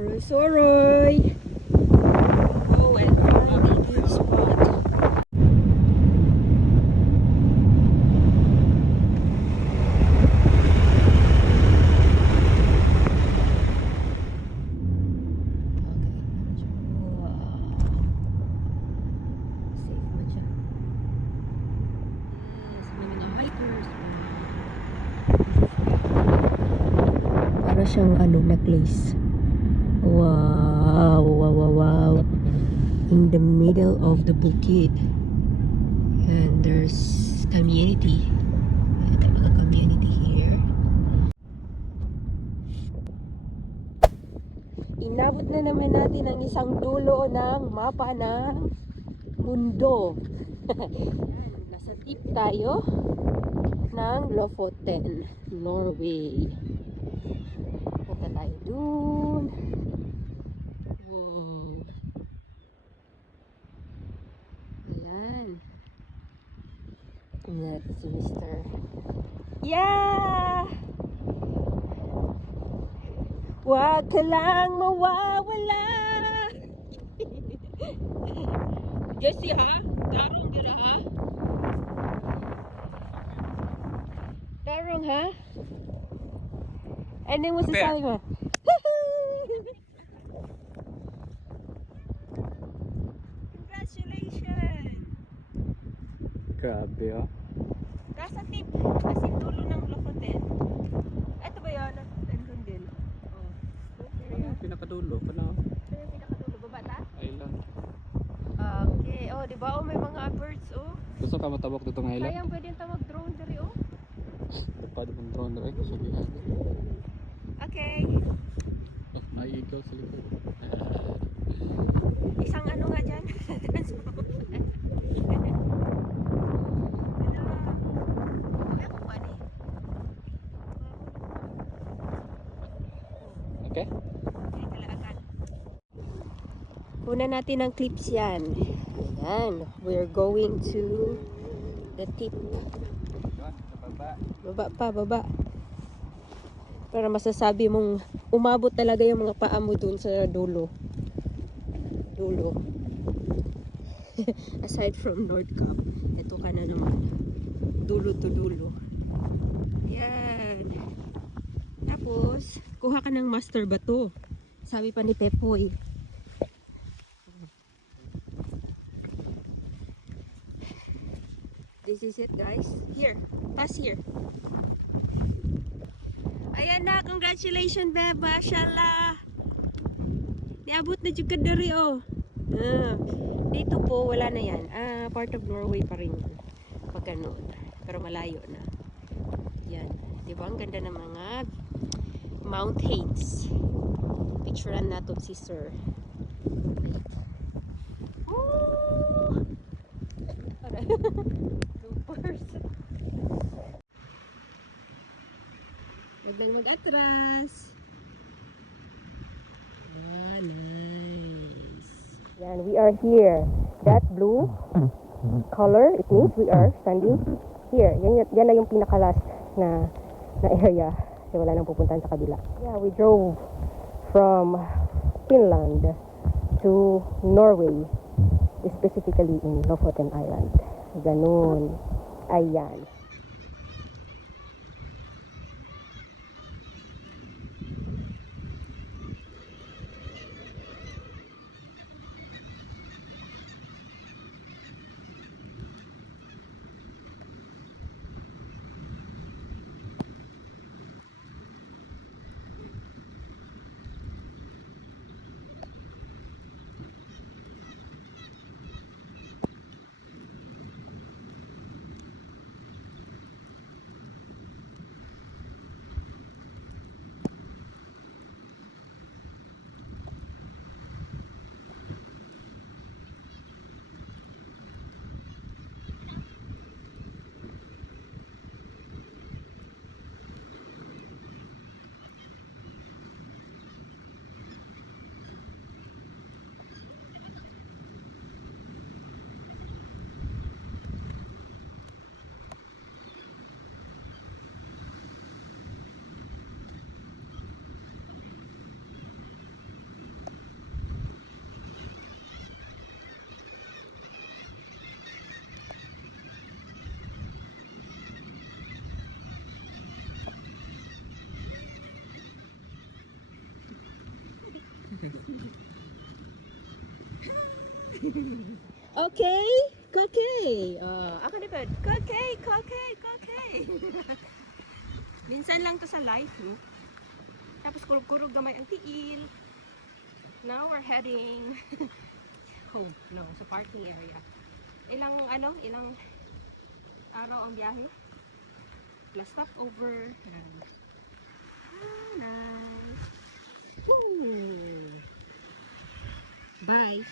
Soroy, Soroy! Oh, and find a good spot. Para siyang necklace. Wow, wow, wow, wow. In the middle of the bukid. And there's community. And the mga community here. Inabot na naman natin ang isang dulo ng mapa ng mundo. Nasa tip tayo ng Lofoten, Norway. Punta tayo dun. Ayan. That's Mr. Yeah! Huwag ka lang mawawala. Jesse ha? Tarong dira ha? Tarong ha? And then what's the sabi mo? Congratulations! Grabe ah. Nasa tip, as in dulo ng Lofoten. Ito ba yun? Tendondil. Oh. Pinakadulo ka na. Ito yung pinakadulo. Baba ta? Island. Okay. Oh, di ba? Oh, may mga birds oh. Gusto ka matabok dito ng island? Sayang pwedeng tawag drone diri oh. Dapat mong drone na rin. Kasulihan. Okay. Oh, naiigaw sa likod. Isang ano nga dyan? Okay? Una natin ang clips yan. Ayan. We're going to the tip. Baba pa, baba. Para masasabi mong umabot talaga yung mga paa mo dun sa dulo. Dulo. Aside from North Cap, ito ka na naman. Dulo to dulo. Yan. Tapos, kuha ka ng master bato. Sabi pa ni Tepoy. This is it guys. Here. Pass here. Ayan na. Congratulations beba. Mashallah. Niabot na juga dari oh. Dito po wala na yan. Part of Norway pa rin. Pag ganoon. Pero malayo na. Yan. Diba ang ganda ng mga mountains. Picturean natin si Sir. Woo! Bloopers. Magdang mag-atras. Nice. Yan, we are here. That blue color, it means we are standing here. Yan na yung pinaka-last na area. Kasi wala nang pupuntahan sa kabila. Yeah, we drove from Finland to Norway. Specifically in Lofoten Island. Ganun. Ayan. Okay, Kokey. Ako na ba? Kokey. Minsan lang to sa life, no? Tapos kurug-kurug gamay ang tiil. Now we're heading home, no, sa parking area. Ilang araw ang biyahe? Plus stopover. Nice. Woo! Bye.